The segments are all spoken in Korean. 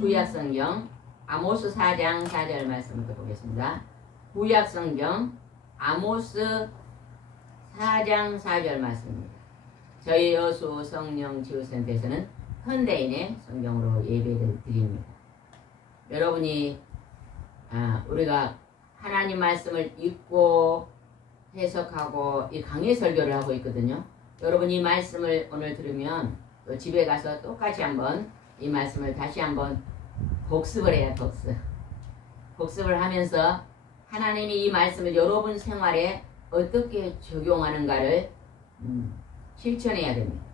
구약성경 아모스 4장 4절 말씀을 보겠습니다. 구약성경 아모스 4장 4절 말씀입니다. 저희 여수 성령 치유센터에서는 현대인의 성경으로 예배를 드립니다. 여러분이 우리가 하나님 말씀을 읽고 해석하고 이 강의 설교를 하고 있거든요. 여러분 이 말씀을 오늘 들으면 또 집에 가서 똑같이 한번 이 말씀을 다시 한번 복습을 해야 복습을 하면서 하나님이 이 말씀을 여러분 생활에 어떻게 적용하는가를 실천해야 됩니다.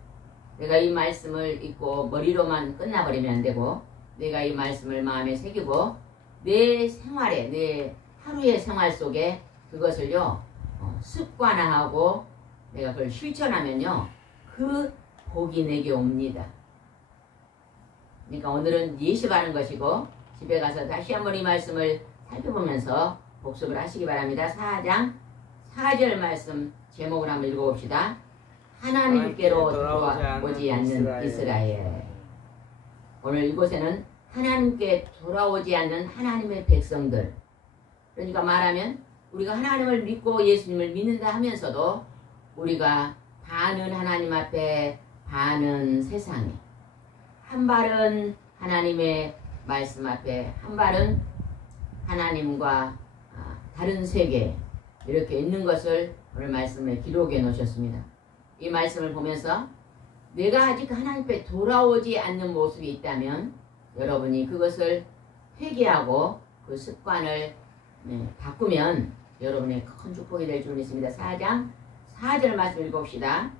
내가 이 말씀을 읽고 머리로만 끝나버리면 안 되고 내가 이 말씀을 마음에 새기고 내 생활에 내 하루의 생활 속에 그것을요 습관화하고 내가 그걸 실천하면요 그 복이 내게 옵니다. 그러니까 오늘은 예습하는 것이고 집에 가서 다시 한번 이 말씀을 살펴보면서 복습을 하시기 바랍니다. 4장 4절 말씀 제목을 한번 읽어봅시다. 하나님께로 돌아오지 않는 이스라엘. 오늘 이곳에는 하나님께 돌아오지 않는 하나님의 백성들. 그러니까 말하면 우리가 하나님을 믿고 예수님을 믿는다 하면서도 우리가 반은 하나님 앞에 반은 세상에 한 발은 하나님의 말씀 앞에 한 발은 하나님과 다른 세계 이렇게 있는 것을 오늘 말씀에 기록해 놓으셨습니다. 이 말씀을 보면서 내가 아직 하나님 앞에 돌아오지 않는 모습이 있다면 여러분이 그것을 회개하고 그 습관을 바꾸면 여러분의 큰 축복이 될 줄 믿습니다. 4장 4절 말씀 읽읍시다.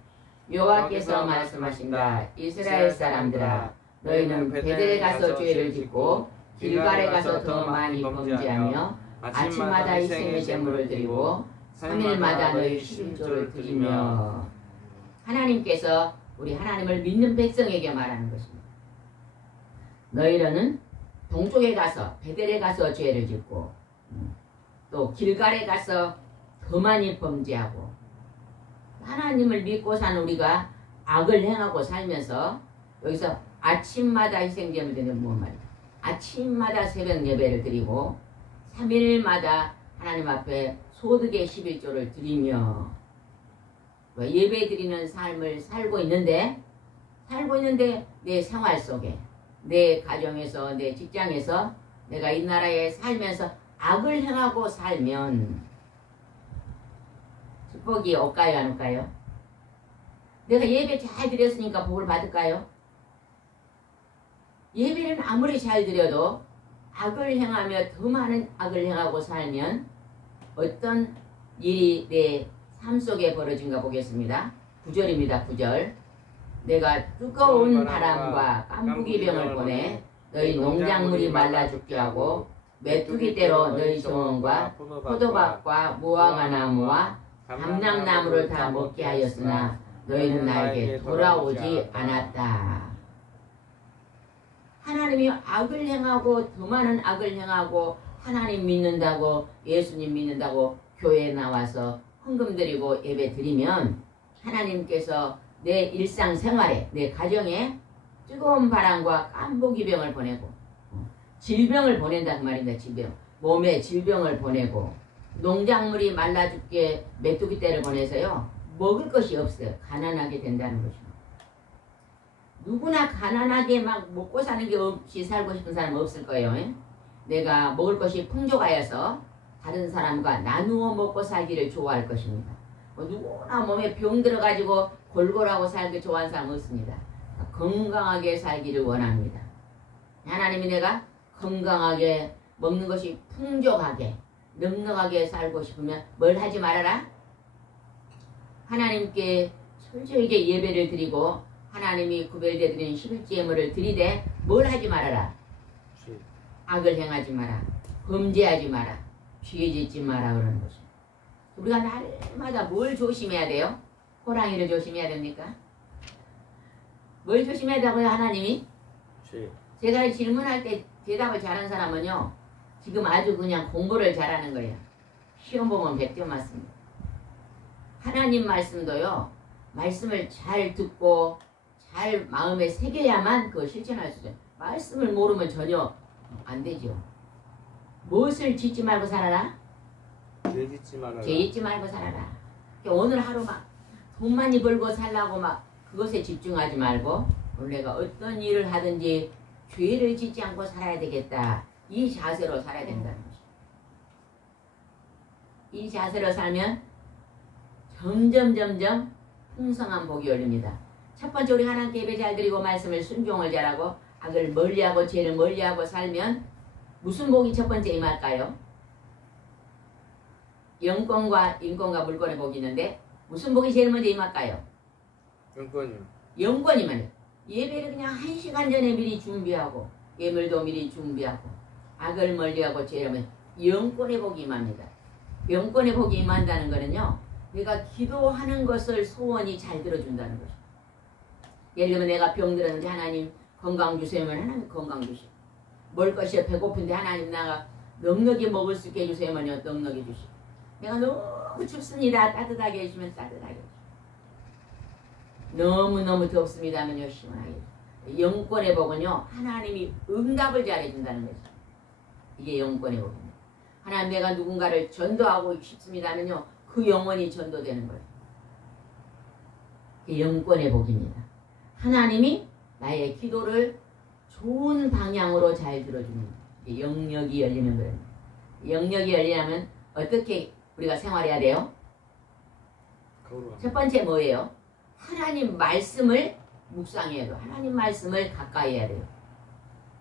여호와께서 말씀하신다. 이스라엘 사람들아 너희는 베델에 가서 죄를 짓고 길갈에 가서 더 많이 범죄하며 아침마다 희생의 제물을 드리고 3일마다 너희 11조를 드리며. 하나님께서 우리 하나님을 믿는 백성에게 말하는 것입니다. 너희는 동쪽에 가서 베델에 가서 죄를 짓고 또 길갈에 가서 더 많이 범죄하고 하나님을 믿고 산 우리가 악을 행하고 살면서 여기서 아침마다 희생제물 드리는 무슨 말이야? 아침마다 새벽 예배를 드리고 3일마다 하나님 앞에 소득의 11조를 드리며 예배 드리는 삶을 살고 있는데 내 생활 속에 내 가정에서 내 직장에서 내가 이 나라에 살면서 악을 행하고 살면 축복이 올까요 안 올까요? 내가 예배 잘 드렸으니까 복을 받을까요? 예배는 아무리 잘 드려도 악을 행하며 더 많은 악을 행하고 살면 어떤 일이 내 삶 속에 벌어진가 보겠습니다. 9절입니다. 9절. 내가 뜨거운 바람과 깐부기병을 보내 너희 농작물이 말라 죽게 하고 메뚜기 떼로 너희 정원과 포도밭과 무화과나무와 감람나무를 다 먹게 하였으나 너희는 나에게 돌아오지 않았다. 하나님이 악을 행하고 더 많은 악을 행하고 하나님 믿는다고 예수님 믿는다고 교회에 나와서 헌금 드리고 예배 드리면 하나님께서 내 일상생활에 내 가정에 뜨거운 바람과 깐부기병을 보내고 질병을 보낸다는 말입니다. 질병. 몸에 질병을 보내고 농작물이 말라 죽게 메뚜기 떼를 보내서요. 먹을 것이 없어요. 가난하게 된다는 것입니다. 누구나 가난하게 막 먹고 사는 게 없이 살고 싶은 사람은 없을 거예요. 내가 먹을 것이 풍족하여서 다른 사람과 나누어 먹고 살기를 좋아할 것입니다. 누구나 몸에 병 들어가지고 골골하고 살기 좋아하는 사람은 없습니다. 건강하게 살기를 원합니다. 하나님이 내가 건강하게 먹는 것이 풍족하게 넉넉하게 살고 싶으면 뭘 하지 말아라? 하나님께 철저하게 예배를 드리고 하나님이 구별되어 드리는 11조 예물을 드리되 뭘 하지 말아라? 악을 행하지 마라. 범죄하지 마라. 죄 짓지 마라 그러는 것입니다. 우리가 날마다 뭘 조심해야 돼요? 호랑이를 조심해야 됩니까? 뭘 조심해야 되고요 하나님이? 제가 질문할 때 대답을 잘하는 사람은요 지금 아주 그냥 공부를 잘하는 거예요. 시험 보면 100점 맞습니다. 하나님 말씀도요 말씀을 잘 듣고 잘 마음에 새겨야만 그걸 실천할 수 있어요. 말씀을 모르면 전혀 안 되죠. 무엇을 짓지 말고 살아라? 죄 짓지 말아라. 죄 짓지 말고 살아라. 그러니까 오늘 하루 막 돈 많이 벌고 살라고 막 그것에 집중하지 말고 오늘 내가 어떤 일을 하든지 죄를 짓지 않고 살아야 되겠다. 이 자세로 살아야 된다는 것이죠. 이 자세로 살면 점점 풍성한 복이 열립니다. 첫 번째 우리 하나님께 예배 잘 드리고 말씀을 순종을 잘하고 악을 멀리하고 죄를 멀리하고 살면 무슨 복이 첫 번째 임할까요? 영권과 인권과 물권의 복이 있는데 무슨 복이 제일 먼저 임할까요? 영권이요. 영권이면 예배를 그냥 1시간 전에 미리 준비하고 예물도 미리 준비하고 악을 멀리하고 죄를 영권의 복이 임합니다. 영권의 복이 임한다는 것은요 내가 기도하는 것을 소원이 잘 들어준다는 것입니다. 예를 들면 내가 병들었는데 하나님 건강 주세요면 하나님 건강 주시고 먹을 것이 배고픈데 하나님 나가 넉넉히 먹을 수 있게 해주세요면 넉넉히 주시고 내가 너무 춥습니다. 따뜻하게 해주시면 따뜻하게 해주시고 너무너무 덥습니다 하면요 시원하게 해주시고 영권의 복은요 하나님이 응답을 잘 해준다는 거죠. 이게 영권의 복입니다. 하나님 내가 누군가를 전도하고 싶습니다 하면요 그 영혼이 전도되는 거예요. 이게 영권의 복입니다. 하나님이 나의 기도를 좋은 방향으로 잘 들어줍니다. 영역이 열리는 거예요. 영역이 열리려면 어떻게 우리가 생활해야 돼요? 첫 번째 뭐예요? 하나님 말씀을 묵상해야 돼요. 하나님 말씀을 가까이 해야 돼요.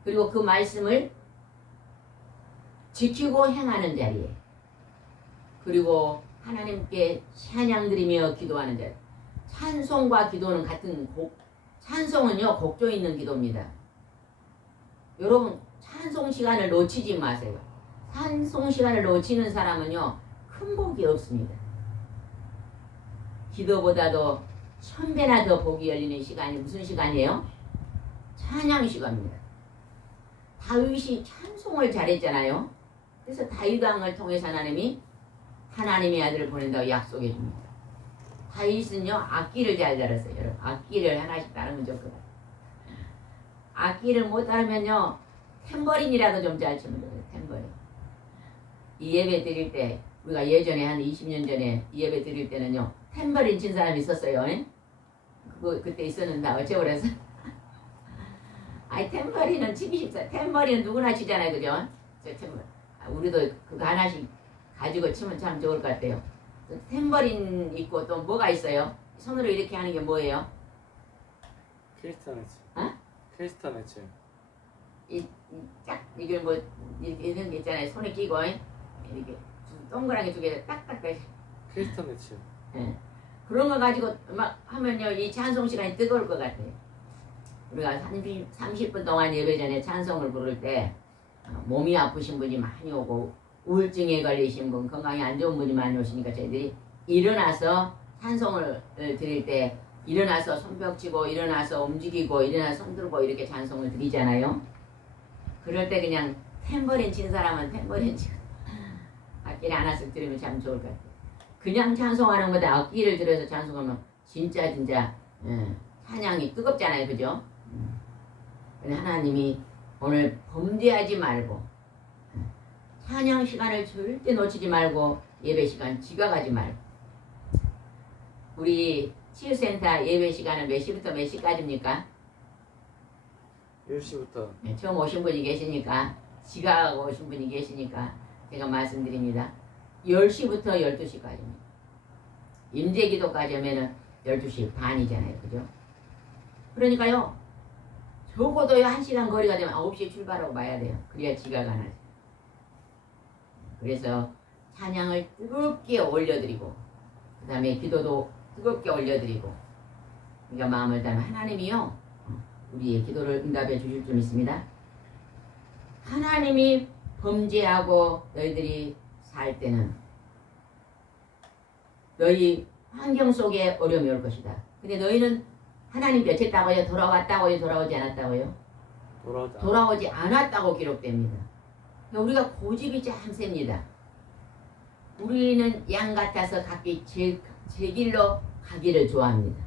그리고 그 말씀을 지키고 행하는 자리에 그리고 하나님께 찬양 드리며 기도하는 자리. 찬송과 기도는 같은 찬송은요 곡조 있는 기도입니다. 여러분 찬송 시간을 놓치지 마세요. 찬송 시간을 놓치는 사람은요 큰 복이 없습니다. 기도보다도 1000배나 더 복이 열리는 시간이 무슨 시간이에요? 찬양 시간입니다. 다윗이 찬송을 잘했잖아요. 그래서 다윗 왕을 통해서 하나님이 하나님의 아들을 보낸다고 약속해 줍니다. 다윗은요 악기를 잘 다뤘어요. 여러분 악기를 하나씩 다루면 좋거든요. 악기를 못 다루면요 탬버린이라도 좀 잘 치면 돼요. 탬버린. 이 예배 드릴 때 우리가 예전에 한 20년 전에 이 예배 드릴 때는요 탬버린 친 사람이 있었어요. 그때 있었는데 어째버려서 아이 탬버린은 치기 쉽다. 탬버린은 누구나 치잖아요, 그죠? 우리도 그거 하나씩 가지고 치면 참 좋을 것 같아요. 탬버린 있고 또 뭐가 있어요? 손으로 이렇게 하는 게 뭐예요? 크리스타네츠. 어? 크리스타네츠. 이게 뭐 이렇게 이런 게 있잖아요. 손에 끼고 이렇게 동그랗게 두 개 딱딱 크리스타네츠. 예. 그런 거 가지고 막 하면요 이 찬송 시간이 뜨거울 것 같아요. 우리가 30분 동안 예배 전에 찬송을 부를 때 몸이 아프신 분이 많이 오고 우울증에 걸리신 분, 건강이 안 좋은 분이 많이 오시니까 저희들이 일어나서 찬송을 드릴 때 일어나서 손뼉 치고 일어나서 움직이고 일어나서 손 들고 이렇게 찬송을 드리잖아요. 그럴 때 그냥 탬버린 친 사람은 탬버린 치고 악기를 하나씩 들으면 참 좋을 것 같아요. 그냥 찬송하는 것보다 악기를 들어서 찬송하면 진짜 찬양이 뜨겁잖아요. 그죠? 하나님이 오늘 범죄하지 말고 찬양 시간을 절대 놓치지 말고 예배 시간 지각하지 말고 우리 치유센터 예배 시간은 몇 시부터 몇 시까지입니까? 10시부터. 네, 처음 오신 분이 계시니까 지각하고 오신 분이 계시니까 제가 말씀드립니다. 10시부터 12시까지입니다. 임재기도까지 오면은 12시 반이잖아요. 그죠? 그러니까요. 적어도요 1시간 거리가 되면 9시에 출발하고 마야 돼요. 그래야 지각 안 하죠. 그래서 찬양을 뜨겁게 올려드리고 그 다음에 기도도 뜨겁게 올려드리고 그러니까 마음을 담아 하나님이요 우리의 기도를 응답해 주실 줄 믿습니다. 하나님이 범죄하고 너희들이 살 때는 너희 환경 속에 어려움이 올 것이다. 근데 너희는 하나님 곁에 있다고요? 돌아왔다고요? 돌아오지 않았다고요? 돌아오지 않았다고 기록됩니다. 우리가 고집이 참 셉니다. 우리는 양 같아서 각기 제 길로 가기를 좋아합니다.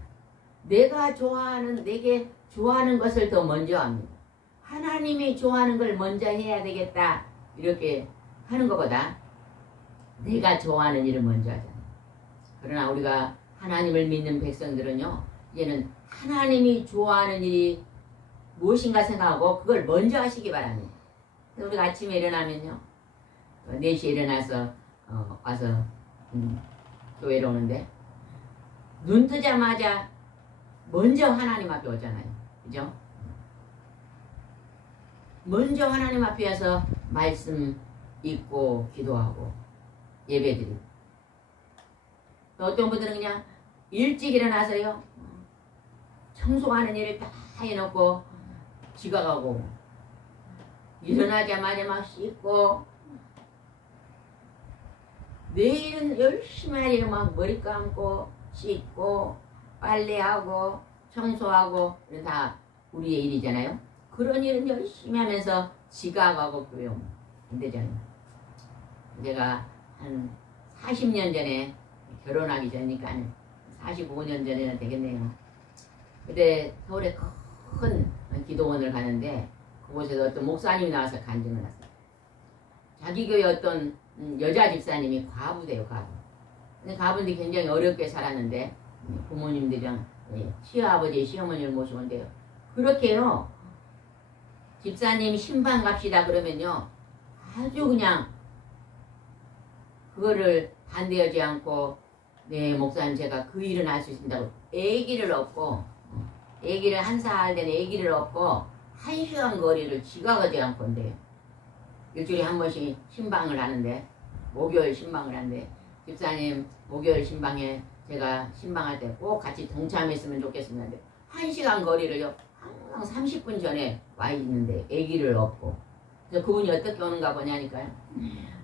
내가 좋아하는 내게 좋아하는 것을 더 먼저 합니다. 하나님이 좋아하는 걸 먼저 해야 되겠다 이렇게 하는 것보다 내가 좋아하는 일을 먼저 하잖아요. 그러나 우리가 하나님을 믿는 백성들은요 이제는 하나님이 좋아하는 일이 무엇인가 생각하고 그걸 먼저 하시기 바랍니다. 우리가 아침에 일어나면요 4시에 일어나서 와서 교회로 오는데 눈 뜨자마자 먼저 하나님 앞에 오잖아요. 그죠? 먼저 하나님 앞에 와서 말씀 읽고 기도하고 예배드리고 또 어떤 분들은 그냥 일찍 일어나서요 청소하는 일을 다 해놓고 지각하고 일어나자마자 막 씻고 내일은 열심히 해요. 막 머리 감고 씻고 빨래하고 청소하고 다 우리의 일이잖아요. 그런 일은 열심히 하면서 지각하고 교회 안 되잖아요. 제가 한 40년 전에 결혼하기 전이니까 45년 전에는 되겠네요. 그때 서울에 큰 기도원을 가는데 그곳에서 어떤 목사님이 나와서 간증을 했어요. 자기 교회 어떤 여자 집사님이 과부돼요. 과부. 근데 과부인데 굉장히 어렵게 살았는데 부모님들이랑 시아버지 시어머니를 모시고인데요. 그렇게요. 집사님 신방 갑시다 그러면요. 아주 그냥 그거를 반대하지 않고 네 목사님 제가 그 일은 할 수 있습니다. 애기를 얻고 애기를 1살 된 애기를 얻고 1시간 거리를 지각하지 않고 온대요. 일주일에 한 번씩 신방을 하는데 목요일 신방을 하는데 집사님 목요일 신방에 제가 신방할 때 꼭 같이 동참했으면 좋겠습니다. 1시간 거리를요 항상 30분 전에 와 있는데 애기를 얻고 그래서 그분이 어떻게 오는가 보냐니까요.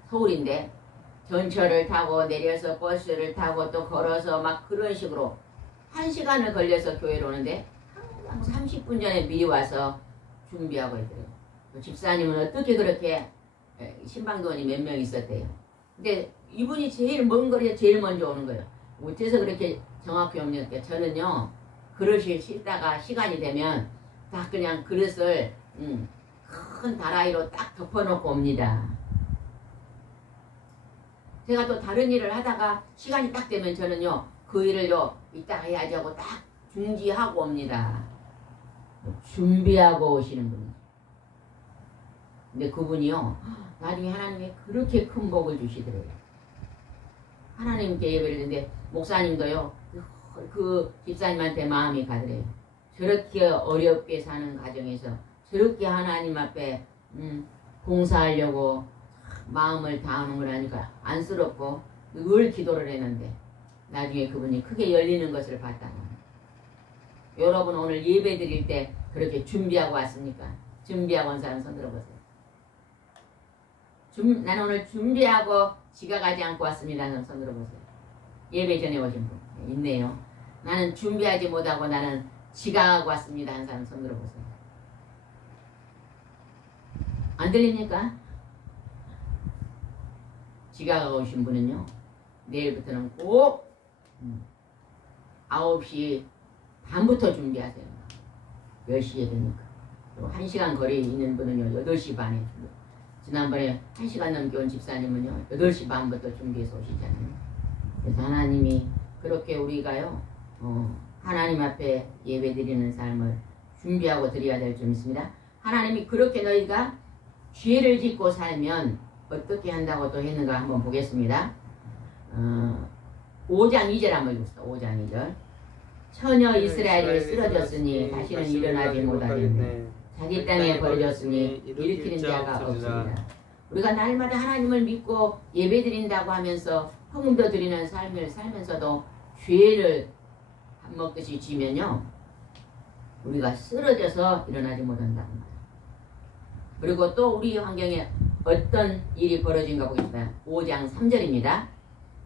서울인데 전철을 타고 내려서 버스를 타고 또 걸어서 막 그런 식으로 1시간을 걸려서 교회로 오는데 항상 30분 전에 미리 와서 준비하고 있더래요. 집사님은 어떻게 그렇게 신방도원이 몇 명 있었대요. 근데 이분이 제일 먼 거리에 제일 먼저 오는 거예요. 어째서 그렇게 정확히 없냐니까 저는요 그릇을 씻다가 시간이 되면 다 그냥 그릇을 큰 큰 다라이로 딱 덮어놓고 옵니다. 제가 또 다른 일을 하다가 시간이 딱 되면 저는요 그 일을요 이따 해야지 하고 딱 중지하고 옵니다. 준비하고 오시는 분이. 근데 그분이요 나중에 하나님이 그렇게 큰 복을 주시더래요. 하나님께 예배를 드는데 목사님도요 그 집사님한테 마음이 가더래요. 저렇게 어렵게 사는 가정에서 저렇게 하나님 앞에 봉사하려고 마음을 다하는 걸 하니까 안쓰럽고 늘 기도를 했는데 나중에 그분이 크게 열리는 것을 봤다는 거예요. 여러분 오늘 예배 드릴 때 그렇게 준비하고 왔습니까? 준비하고 온 사람 손 들어보세요. 나는 오늘 준비하고 지각하지 않고 왔습니다. 손 들어보세요. 예배 전에 오신 분 있네요. 나는 준비하지 못하고 나는 지각하고 왔습니다. 한 사람 손 들어보세요. 안 들립니까? 지각하고 오신 분은요 내일부터는 꼭 9시 반부터 준비하세요. 10시에 되니까. 그리고 1시간 거리에 있는 분은요 8시 반에 준비. 지난번에 1시간 넘게 온 집사님은요 8시 반부터 준비해서 오시잖아요. 그래서 하나님이 그렇게 우리가요 하나님 앞에 예배드리는 삶을 준비하고 드려야 될 줄 믿습니다. 하나님이 그렇게 너희가 죄를 짓고 살면 어떻게 한다고 또 했는가 한번 보겠습니다. 5장 2절 한번 읽읍시다. 5장 2절. 처녀 이스라엘이 쓰러졌으니 다시는 일어나지 못하겠네. 자기 땅에 버려졌으니 일으키는 자가 없습니다. 우리가 날마다 하나님을 믿고 예배드린다고 하면서 헌금도 드리는 삶을 살면서도 죄를 밥 먹듯이 지면요 우리가 쓰러져서 일어나지 못한다고 합니다. 그리고 또 우리 환경에 어떤 일이 벌어진가 보겠습니다. 5장 3절입니다.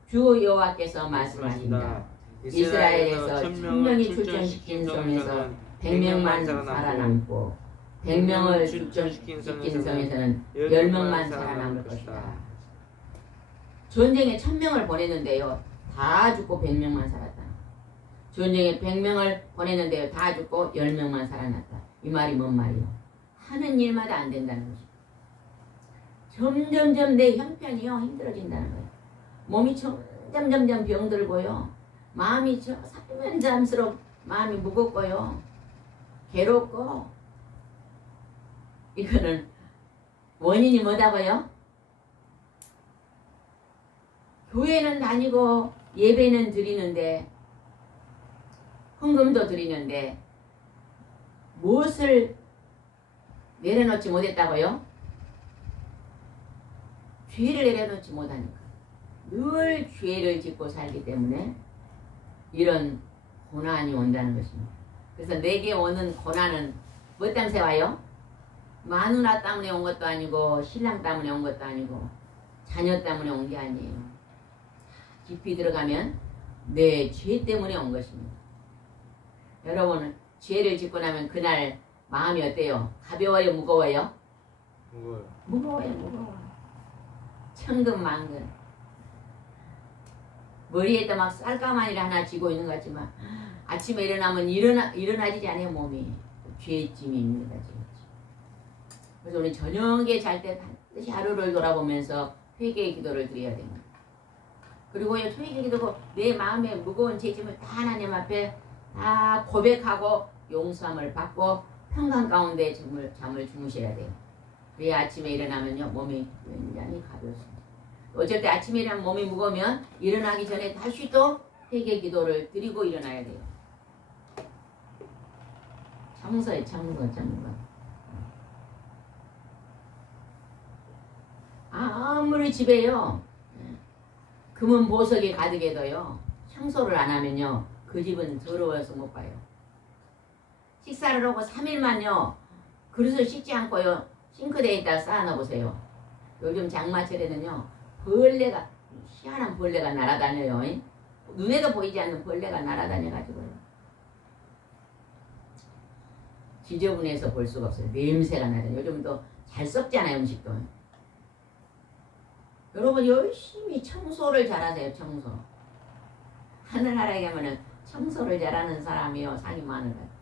주 여호와께서 말씀하신다. 이스라엘에서 1000명이 출전시킨 성에서 100명만 살아남고 100명을 출전시킨 성에서는 10명만 살아남을 것이다. 전쟁에 1000명을 보냈는데요 다 죽고 100명만 살았다. 전쟁에 100명을 보냈는데요 다 죽고 10명만 살아났다. 이 말이 뭔 말이요? 하는 일마다 안 된다는 것이죠. 점점점 내 형편이요 힘들어진다는 거예요. 몸이 점점점 병들고요. 마음이 살면잠스럽 마음이 무겁고요. 괴롭고. 이거는 원인이 뭐다고요? 교회는 다니고 예배는 드리는데 헌금도 드리는데 무엇을 내려놓지 못했다고요? 죄를 내려놓지 못하니까. 늘 죄를 짓고 살기 때문에 이런 고난이 온다는 것입니다. 그래서 내게 오는 고난은 뭐 때문에 와요? 마누라 때문에 온 것도 아니고 신랑 때문에 온 것도 아니고 자녀 때문에 온 게 아니에요. 깊이 들어가면 내 죄 때문에 온 것입니다. 여러분은 죄를 짓고 나면 그날 마음이 어때요? 가벼워요? 무거워요? 무거워요. 무거워요. 무거워. 천근만근. 머리에다 막 쌀가마니를 하나 쥐고 있는 것 같지만 아침에 일어나면 일어나지지 않아요. 몸이. 죄짐이 있는 거지. 그래서 우리 저녁에 잘 때 반드시 하루를 돌아보면서 회개의 기도를 드려야 됩니다. 그리고 회개의 기도고 내 마음에 무거운 죄짐을 다 하나님 앞에 다 고백하고 용서함을 받고 평강 가운데 잠을 주무셔야 돼요. 그래야 아침에 일어나면요 몸이 굉장히 가볍습니다. 어쩔 때 아침에 일어나면 몸이 무거우면 일어나기 전에 다시 또 회개 기도를 드리고 일어나야 돼요. 청소에 청소. 아무리 집에요 금은 보석이 가득해도요 청소를 안 하면요 그 집은 더러워서 못 봐요. 식사를 하고 3일만요 그릇을 씻지 않고요 싱크대에다 쌓아놓으세요. 요즘 장마철에는요 벌레가 희한한 벌레가 날아다녀요. 눈에도 보이지 않는 벌레가 날아다녀가지고요 지저분해서 볼 수가 없어요. 냄새가 나요. 요즘도 잘 썩잖아요 음식도. 여러분 열심히 청소를 잘하세요. 청소. 하늘나라에 가면은 청소를 잘하는 사람이요 상이 많은 것 같아요.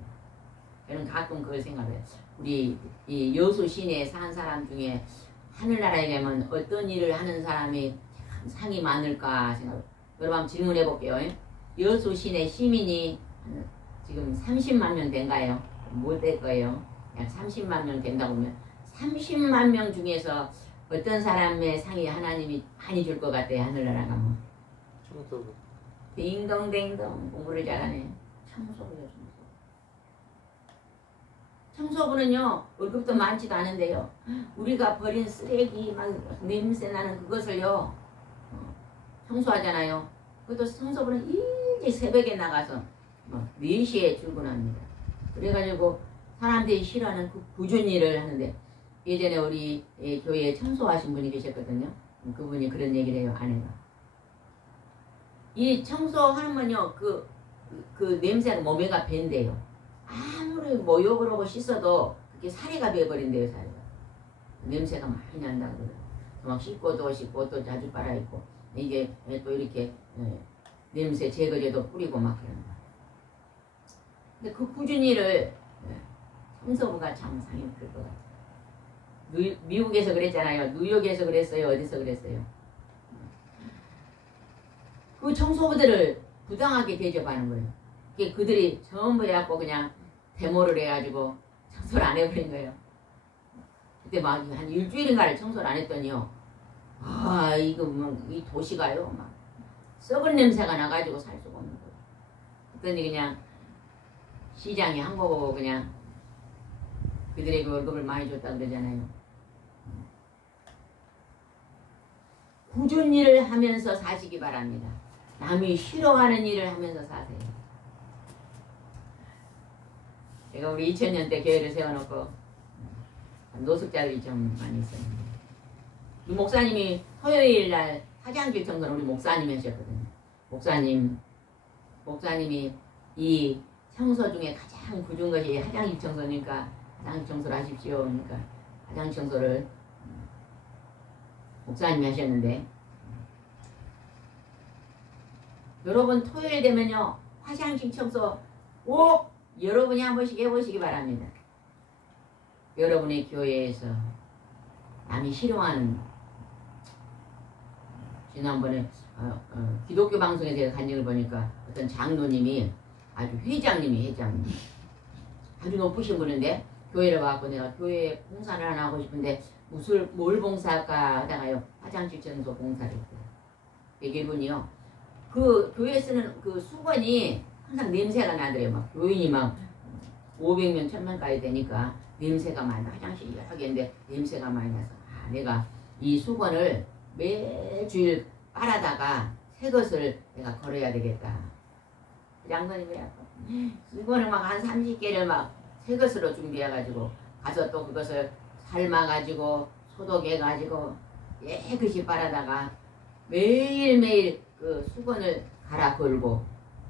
저는 가끔 그걸 생각해요. 우리 이 여수 시내에 산 사람 중에 하늘나라에 가면 어떤 일을 하는 사람이 참 상이 많을까 생각. 여러분 한번 질문해 볼게요. 여수 시내 시민이 지금 30만 명 된가요? 못 될 거예요. 약 30만 명 된다고 하면 30만 명 중에서 어떤 사람의 상이 하나님이 많이 줄 것 같아요. 하늘나라 가면. 청소부. 딩동댕동 공부를 잘하네. 청소부요. 청소부는요 월급도 많지도 않은데요. 우리가 버린 쓰레기 막 냄새 나는 그것을요 청소하잖아요. 그것도 청소부는 일찍 새벽에 나가서 4시에 출근합니다. 그래가지고 사람들이 싫어하는 그 꾸준 일을 하는데 예전에 우리 교회에 청소하신 분이 계셨거든요. 그분이 그런 얘기를 해요. 아내가 이 청소하면요 그 냄새가 몸에가 밴대요. 아무리 목욕을 하고 씻어도 그렇게 사리가 배어버린대요. 사리가 냄새가 많이 난다고 그래요. 막 씻고 또 자주 빨아입고 이게 또 이렇게 냄새 제거제도 뿌리고 막 그런다. 근데 그 꾸준히를 청소부가 참 상이 클 것 같아요. 미국에서 그랬잖아요. 뉴욕에서 그랬어요. 어디서 그랬어요. 그 청소부들을 부당하게 대접하는 거예요. 그들이 전부 해갖고 그냥 데모를 해가지고 청소를 안 해버린 거예요. 그때 막 한 일주일인가를 청소를 안 했더니요. 아 이거 뭐 이 도시가요 막 썩은 냄새가 나가지고 살 수가 없는 거예요. 그랬더니 그냥 시장이 한 거 보고 그냥 그들에게 월급을 많이 줬다 그러잖아요. 꾸준히 일을 하면서 사시기 바랍니다. 남이 싫어하는 일을 하면서 사세요. 제가 우리 2000년 때 교회를 세워놓고 노숙자들이 좀 많이 있었는데 이 목사님이 토요일 날 화장실 청소는 우리 목사님이 하셨거든요. 목사님이 이 청소 중에 가장 굳은 것이 화장실 청소니까 화장실 청소를 하십시오. 그러니까 화장실 청소를 목사님이 하셨는데 여러분 토요일 되면요 화장실 청소 꼭 여러분이 한 번씩 해보시기 바랍니다. 여러분의 교회에서 남이 싫어하는 지난번에 기독교 방송에 제가 간 적을 보니까 어떤 장로님이 아주 회장님 아주 높으신 분인데 교회를 와갖고 내가 교회 봉사를 하나 하고 싶은데 뭘 봉사할까 하다가요 화장실 청소 봉사를 했어요. 이분이요 그 교회 쓰는 그 수건이 항상 냄새가 나더래요. 막 교인이 막 500명 1000명까지 되니까 냄새가 많이 나. 화장실이 여러 개인데 냄새가 많이 나서 내가 이 수건을 매주일 빨아다가 새 것을 내가 걸어야 되겠다. 그 장로님이 수건을 막 한 30개를 막 새 것으로 준비해가지고 가서 또 그것을 삶아가지고 소독해가지고 깨끗이 빨아다가 매일매일 그 수건을 갈아 걸고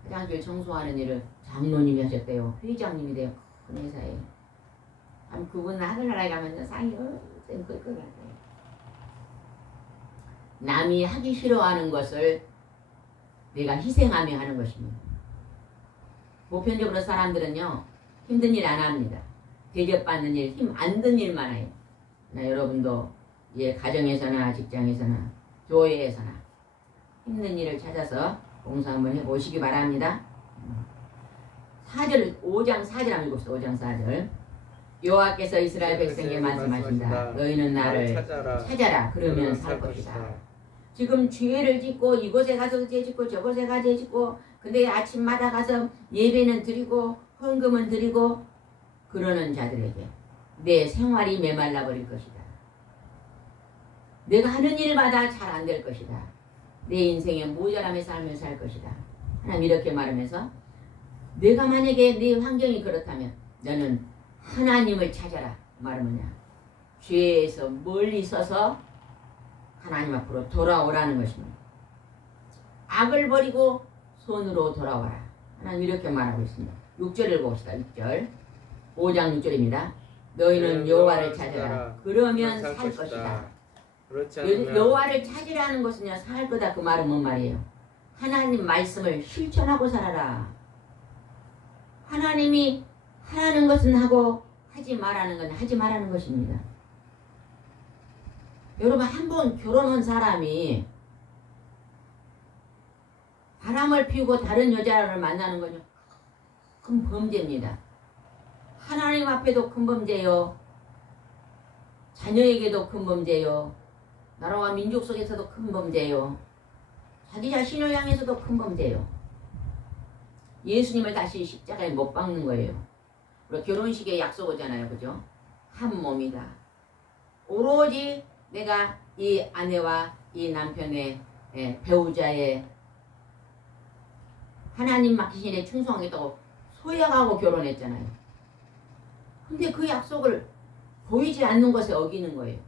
화장실 청소하는 일을 장로님이 하셨대요. 회장님이 돼요. 큰 회사에. 그분 하늘나라에 가면 상이 엄청 클 것 같아요. 남이 하기 싫어하는 것을 내가 희생하며 하는 것입니다. 보편적으로 사람들은요 힘든 일 안 합니다. 대접받는 일, 힘 안 든 일만 해요. 여러분도 가정에서나 직장에서나 교회에서나 힘든 일을 찾아서 봉사 한번 해보시기 바랍니다. 5장 4절 한번 읽읍시다. 5장 4절 여호와께서 이스라엘 백성에게 말씀하신다. 너희는 나를 찾아라. 그러면 살 것이다. 지금 죄를 짓고 이곳에 가서 죄 짓고 저곳에 가서 죄 짓고 근데 아침마다 가서 예배는 드리고 헌금은 드리고 그러는 자들에게 내 생활이 메말라 버릴 것이다. 내가 하는 일마다 잘 안 될 것이다. 내 인생에 모자람의 삶을 살 것이다. 하나님 이렇게 말하면서 내가 만약에 네 환경이 그렇다면 너는 하나님을 찾아라. 말은 뭐냐? 죄에서 멀리 서서 하나님 앞으로 돌아오라는 것입니다. 악을 버리고 손으로 돌아와라. 하나님 이렇게 말하고 있습니다. 6절을 봅시다. 6절 5장 6절입니다. 너희는 여호와를 찾아라. 그러면 살 것이다. 여호와를 찾으라는 것은요 살 거다. 그 말은 뭔 말이에요? 하나님 말씀을 실천하고 살아라. 하나님이 하라는 것은 하고 하지 말라는 건 하지 말라는 것입니다. 여러분, 한 번 결혼한 사람이 바람을 피우고 다른 여자를 만나는 건요, 큰 범죄입니다. 하나님 앞에도 큰 범죄요, 자녀에게도 큰 범죄요, 나라와 민족 속에서도 큰 범죄요, 자기 자신을 향해서도 큰 범죄요. 예수님을 다시 십자가에 못 박는 거예요. 우리 결혼식에 약속 오잖아요, 그죠? 한 몸이다. 오로지 내가 이 아내와 이 남편의 배우자의 하나님 맡기신 일에 충성하겠다고 소약하고 결혼했잖아요. 근데 그 약속을 보이지 않는 것에 어기는 거예요.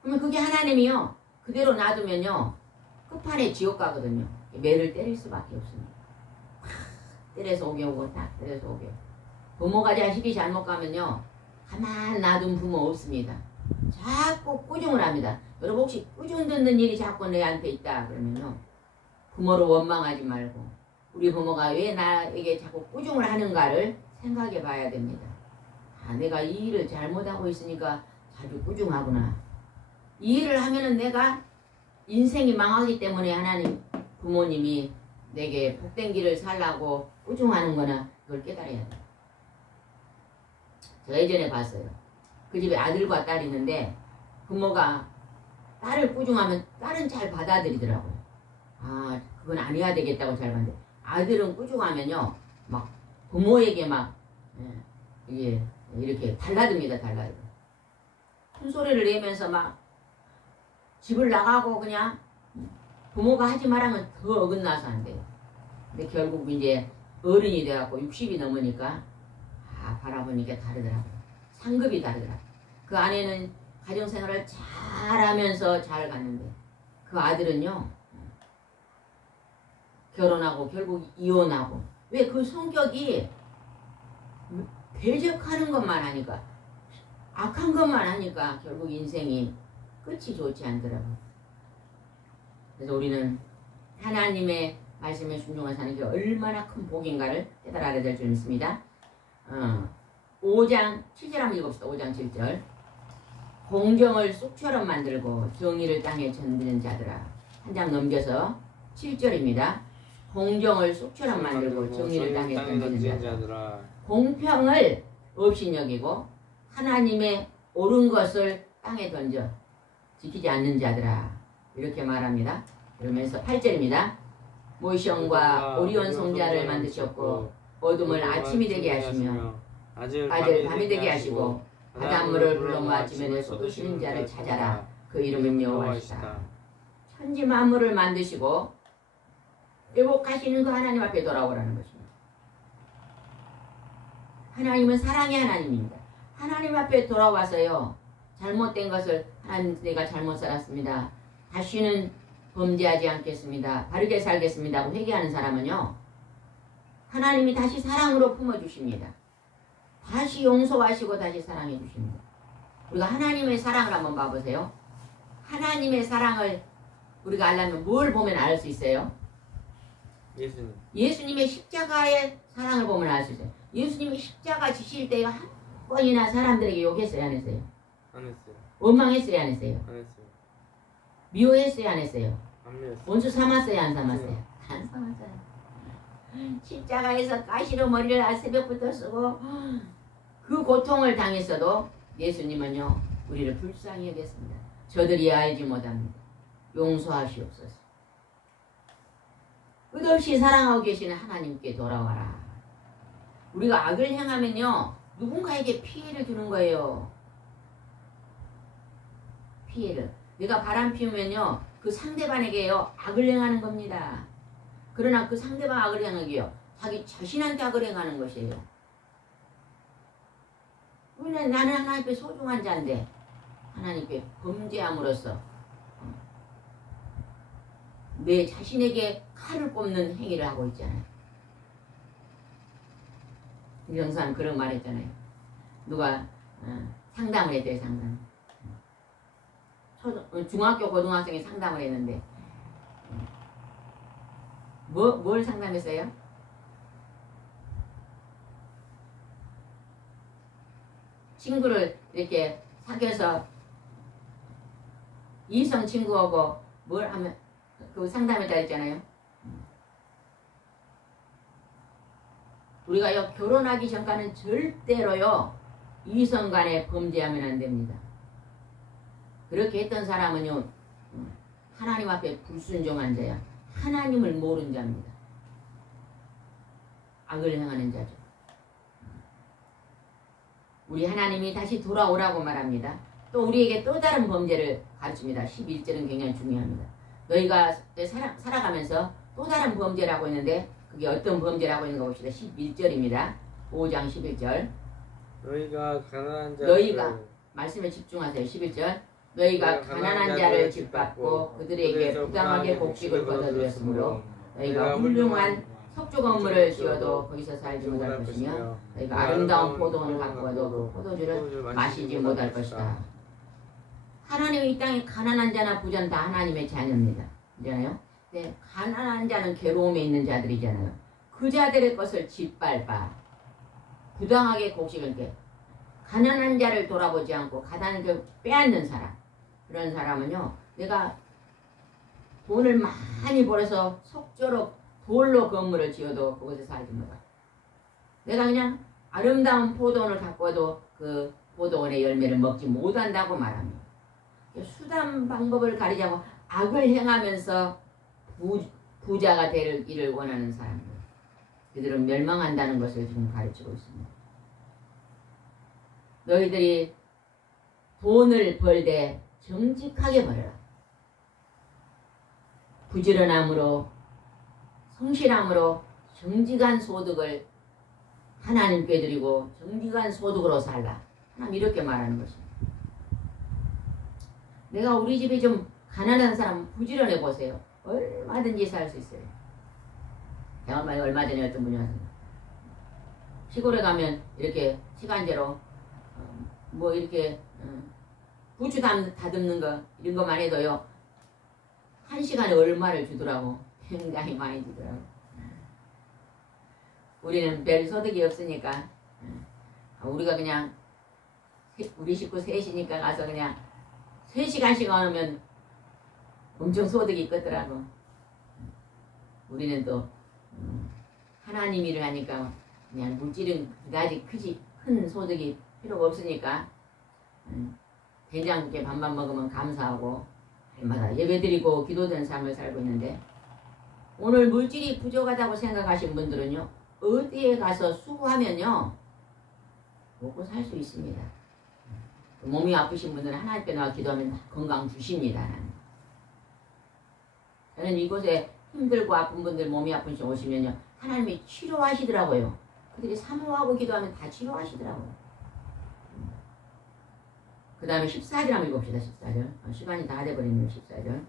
그러면 그게 하나님이요, 그대로 놔두면요, 끝판에 지옥 가거든요. 매를 때릴 수밖에 없습니다. 때려서 오게 오고 딱 때려서 오게 오고. 부모가 자식이 잘못 가면요, 가만 놔둔 부모 없습니다. 자꾸 꾸중을 합니다. 여러분, 혹시 꾸중 듣는 일이 자꾸 내한테 있다 그러면요, 부모를 원망하지 말고 우리 부모가 왜 나에게 자꾸 꾸중을 하는가를 생각해 봐야 됩니다. 아, 내가 이 일을 잘못하고 있으니까 자주 꾸중하구나. 이 일을 하면은 내가 인생이 망하기 때문에 하나님 부모님이 내게 복된 길을 살라고 꾸중하는 거나 그걸 깨달아야 돼. 제가 예전에 봤어요. 그 집에 아들과 딸이 있는데 부모가 딸을 꾸중하면 딸은 잘 받아들이더라고요. 아, 그건 아니어야 되겠다고 잘 봤는데 아들은 꾸중하면요, 막 부모에게 막 이게 이렇게 달라듭니다. 달라요. 큰 소리를 내면서 막 집을 나가고 그냥 부모가 하지 말하면 더 어긋나서 안 돼요. 근데 결국 이제 어른이 돼갖고 60이 넘으니까 바라보니까 다르더라고요. 상급이 다르더라고요. 그 아내는 가정생활을 잘하면서 잘 갔는데 그 아들은요, 결혼하고 결국 이혼하고. 왜? 그 성격이 대적하는 것만 하니까, 악한 것만 하니까 결국 인생이 끝이 좋지 않더라고요. 그래서 우리는 하나님의 말씀에 순종한 사는 게 얼마나 큰 복인가를 깨달아야 될 줄 믿습니다. 5장 7절 한번 읽읍시다. 5장 7절. 공정을 쑥처럼 만들고 정의를 땅에 전드는 자들아. 한 장 넘겨서 7절입니다. 공정을 쑥처럼 만들고 정의를 땅에 던지는 자들아. 공평을 없이 여기고 하나님의 옳은 것을 땅에 던져 지키지 않는 자들아. 이렇게 말합니다. 그러면서 8절입니다. 모시온과 오리온 성자를 만드셨고 어둠을 아침이 되게 하시며 낮을 밤이 되게 하시고 바닷물을 불러 모아치면에 쏟으시는 자를 찾아라. 그 이름은 여호와시다. 천지 만물을 만드시고 회복하시는 그 하나님 앞에 돌아오라는 것입니다. 하나님은 사랑의 하나님입니다. 하나님 앞에 돌아와서요, 잘못된 것을 하나님, 내가 잘못 살았습니다, 다시는 범죄하지 않겠습니다, 바르게 살겠습니다 하고 회개하는 사람은요, 하나님이 다시 사랑으로 품어주십니다. 다시 용서하시고 다시 사랑해 주십니다. 우리가 하나님의 사랑을 한번 봐보세요. 하나님의 사랑을 우리가 알려면 뭘 보면 알 수 있어요? 예수님. 예수님의 십자가의 사랑을 보면 알 수 있어요. 예수님이 십자가 지실 때가 한 번이나 사람들에게 욕했어요, 안 했어요? 안 했어요. 원망했어요, 안 했어요? 안 했어요. 미워했어요, 안 했어요? 안 미웠어요. 원수 삼았어요, 안 삼았어요? 안 삼았어요. 십자가에서 가시로 머리를 새벽부터 쓰고 그 고통을 당했어도 예수님은요, 우리를 불쌍히 여겼습니다. 저들이 알지 못합니다. 용서하시옵소서. 끝없이 사랑하고 계시는 하나님께 돌아와라. 우리가 악을 행하면요, 누군가에게 피해를 주는 거예요. 피해를. 내가 바람 피우면요, 그 상대방에게요, 악을 행하는 겁니다. 그러나 그 상대방 악을 행하기요, 자기 자신한테 악을 행하는 것이에요. 왜냐면 나는 하나님께 소중한 자인데 하나님께 범죄함으로써 내 자신에게 칼을 꼽는 행위를 하고 있잖아요. 김정사는 그런 말 했잖아요. 누가 상담을 했대요, 상담. 중학교, 고등학생이 상담을 했는데 뭘 상담했어요? 친구를 이렇게 사귀어서 이성 친구하고 뭘 하면 그 상담에다 했잖아요. 우리가요 결혼하기 전까지는 절대로요 이성 간에 범죄하면 안 됩니다. 그렇게 했던 사람은요 하나님 앞에 불순종한 자야. 하나님을 모르는 자입니다. 악을 행하는 자죠. 우리 하나님이 다시 돌아오라고 말합니다. 또 우리에게 또 다른 범죄를 가르칩니다. 11절은 굉장히 중요합니다. 너희가 살아가면서 또 다른 범죄라고 했는데 그게 어떤 범죄라고 있는 거 봅시다. 11절입니다. 5장 11절. 너희가 가난한 자를 너희가 말씀에 집중하세요. 11절. 너희가 가난한 자를 짓밟고 그들에게 부당하게 복직을 거둬들였으므로 너희가 훌륭한 석조 건물을 지어도 거기서 살지 못할 것이며 너희가 아름다운 포도원을 가꾸어도 그 포도주를 마시지 못할 것이다. 하나님의 이 땅에 가난한 자나 부자는 다 하나님의 자녀입니다. 그잖아요. 네, 가난한 자는 괴로움에 있는 자들이잖아요. 그 자들의 것을 짓밟아 부당하게 곡식을 게 가난한 자를 돌아보지 않고 가난한 자를 빼앗는 사람, 그런 사람은요 내가 돈을 많이 벌어서 속조로 돌로 건물을 지어도 그곳에 살지 못해. 내가 그냥 아름다운 포도원을 가꾸어도 그 포도원의 열매를 먹지 못한다고 말합니다. 수단 방법을 가리자고 악을 행하면서 부자가 되기를 원하는 사람들, 그들은 멸망한다는 것을 지금 가르치고 있습니다. 너희들이 돈을 벌 때 정직하게 벌어라. 부지런함으로 성실함으로 정직한 소득을 하나님께 드리고 정직한 소득으로 살라. 하나님 이렇게 말하는 것입니다. 내가 우리 집에 좀 가난한 사람 부지런해 보세요. 얼마든지 살 수 있어요. 제가 얼마 전에 어떤 분이 왔어요. 시골에 가면 이렇게 시간제로 뭐 이렇게 부추 다듬는 거 이런 것만 해도요 1시간에 얼마를 주더라고. 굉장히 많이 주더라고. 우리는 별 소득이 없으니까 우리가 그냥 우리 식구 셋이니까 가서 그냥 3시간씩 하면 엄청 소득이 있겠더라고. 우리는 또 하나님 일을 하니까 그냥 물질은 그다지 큰 소득이 필요가 없으니까 된장국에 밥만 먹으면 감사하고 날마다 예배드리고 기도드리는 삶을 살고 있는데, 오늘 물질이 부족하다고 생각하신 분들은요 어디에 가서 수고하면요 먹고 살 수 있습니다. 몸이 아프신 분들은 하나님께 나와 기도하면 건강 주십니다. 저는 이곳에 힘들고 아픈 분들, 몸이 아픈 분 오시면요 하나님이 치료하시더라고요. 그들이 사모하고 기도하면 다 치료하시더라고요. 그 다음에 14절 한번 읽읍시다. 14절. 시간이 다 돼버리네요. 14절.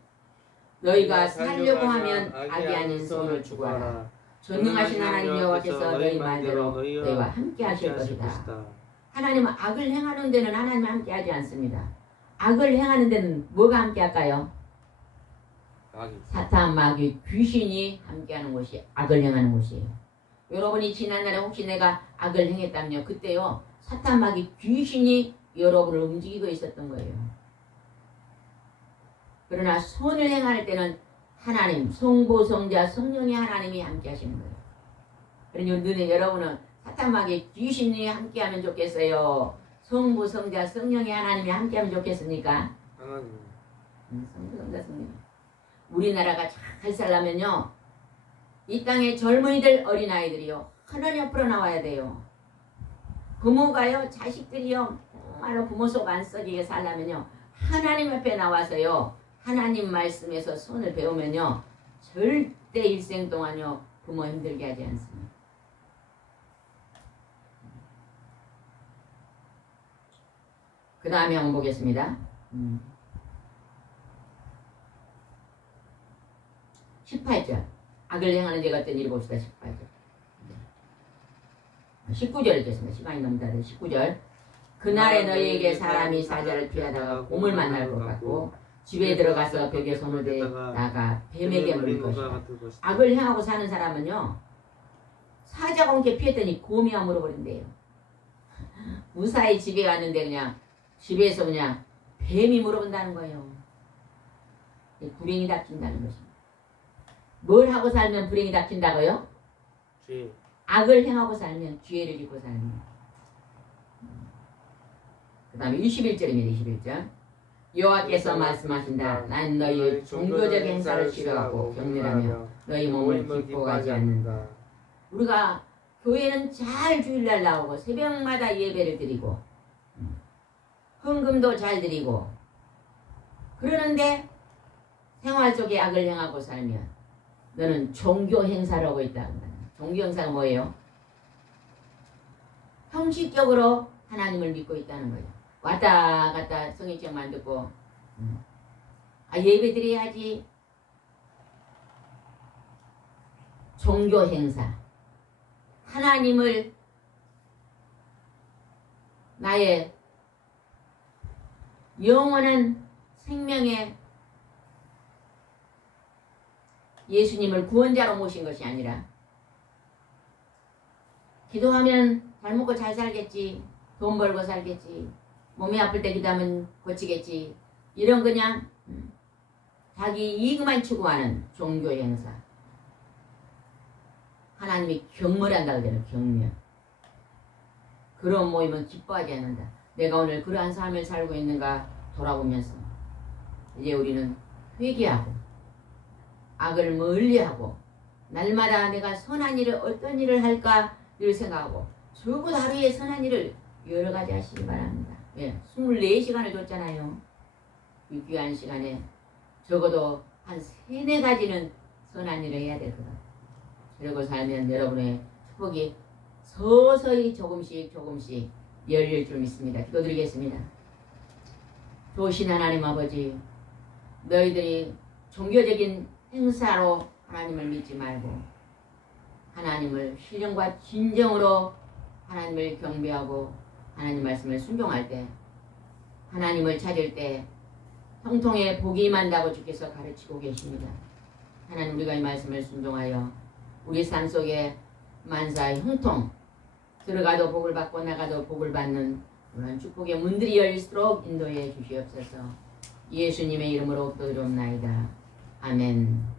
너희가 살려고 하면 악이 아닌 손을 추구하라. 전능하신 하나님 여호와께서 너희 말대로 너희와 함께 하실 것이다. 하나님은 악을 행하는 데는 하나님이 함께 하지 않습니다. 악을 행하는 데는 뭐가 함께 할까요? 사탄, 마귀, 귀신이 함께하는 곳이 악을 행하는 곳이에요. 여러분이 지난날에 혹시 내가 악을 행했다면요 그때요 사탄, 마귀, 귀신이 여러분을 움직이고 있었던 거예요. 그러나 선을 행할 때는 하나님, 성부, 성자, 성령의 하나님이 함께 하시는 거예요. 그러니 눈에 여러분은 사탄, 마귀, 귀신이 함께하면 좋겠어요? 성부, 성자, 성령의 하나님이 함께하면 좋겠습니까? 하나님. 성부, 성자, 성령. 우리나라가 잘 살려면요 이 땅의 젊은이들, 어린아이들이요 하나님 앞으로 나와야 돼요. 부모가요 자식들이요 정말로 부모 속 안 썩이게 살려면요 하나님 앞에 나와서요 하나님 말씀에서 손을 배우면요 절대 일생 동안요 부모 힘들게 하지 않습니다. 그 다음에 한번 보겠습니다. 18절. 악을 행하는 죄가 어떤 일을 봅시다. 18절. 19절 읽겠습니다. 시간이 너무 다르네. 19절. 그날에 너희에게 사람이 사자를 피하다가 곰을 만날 것 같고 집에 들어가서 벽에 손을 대다가 뱀에게 물릴 것이다. 악을 행하고 사는 사람은요 사자가 온 게 피했더니 곰이야 물어버린대요. 무사히 집에 갔는데 그냥 집에서 그냥 뱀이 물어본다는 거예요. 불행이 닥친다는 것입니다. 뭘 하고 살면 불행이 닥친다고요? 죄. 악을 행하고 살면 죄를 짓고 살면. 그 다음에 21절입니다. 21절. 여호와께서 말씀하신다. 난 너희의 종교적 행사를 싫어하고 경멸하며 너희 몸을 기뻐하지 않는다. 우리가 교회는 잘 주일날 나오고 새벽마다 예배를 드리고 헌금도 잘 드리고 그러는데 생활 속에 악을 행하고 살면 너는 종교 행사를 하고 있다는 거야. 종교 행사가 뭐예요? 형식적으로 하나님을 믿고 있다는 거예요. 왔다 갔다 성의책만 듣고 예배 드려야지. 종교 행사. 하나님을 나의 영원한 생명의 예수님을 구원자로 모신 것이 아니라 기도하면 잘 먹고 잘 살겠지, 돈 벌고 살겠지, 몸이 아플 때 기도하면 고치겠지, 이런 그냥 자기 이익만 추구하는 종교 행사. 하나님이 경멸한다 그러잖아요. 경멸. 그런 모임은 기뻐하지 않는다. 내가 오늘 그러한 삶을 살고 있는가 돌아보면서 이제 우리는 회개하고 악을 멀리하고 날마다 내가 선한 일을 어떤 일을 할까 늘 생각하고 적어도 하루에 선한 일을 여러 가지 하시기 바랍니다. 예, 24시간을 줬잖아요. 이 귀한 시간에 적어도 한 3-4가지는 선한 일을 해야 될 거다. 그러고 살면 여러분의 축복이 서서히 조금씩 열릴 줄 믿습니다. 기도드리겠습니다. 좋으신 하나님 아버지, 너희들이 종교적인 행사로 하나님을 믿지 말고 하나님을 신령과 진정으로 하나님을 경배하고 하나님 말씀을 순종할 때, 하나님을 찾을 때 형통에 복이 임한다고 주께서 가르치고 계십니다. 하나님, 우리가 이 말씀을 순종하여 우리 삶 속에 만사의 형통, 들어가도 복을 받고 나가도 복을 받는 그런 축복의 문들이 열릴수록 인도해 주시옵소서. 예수님의 이름으로 기도드리옵나이다. 아멘.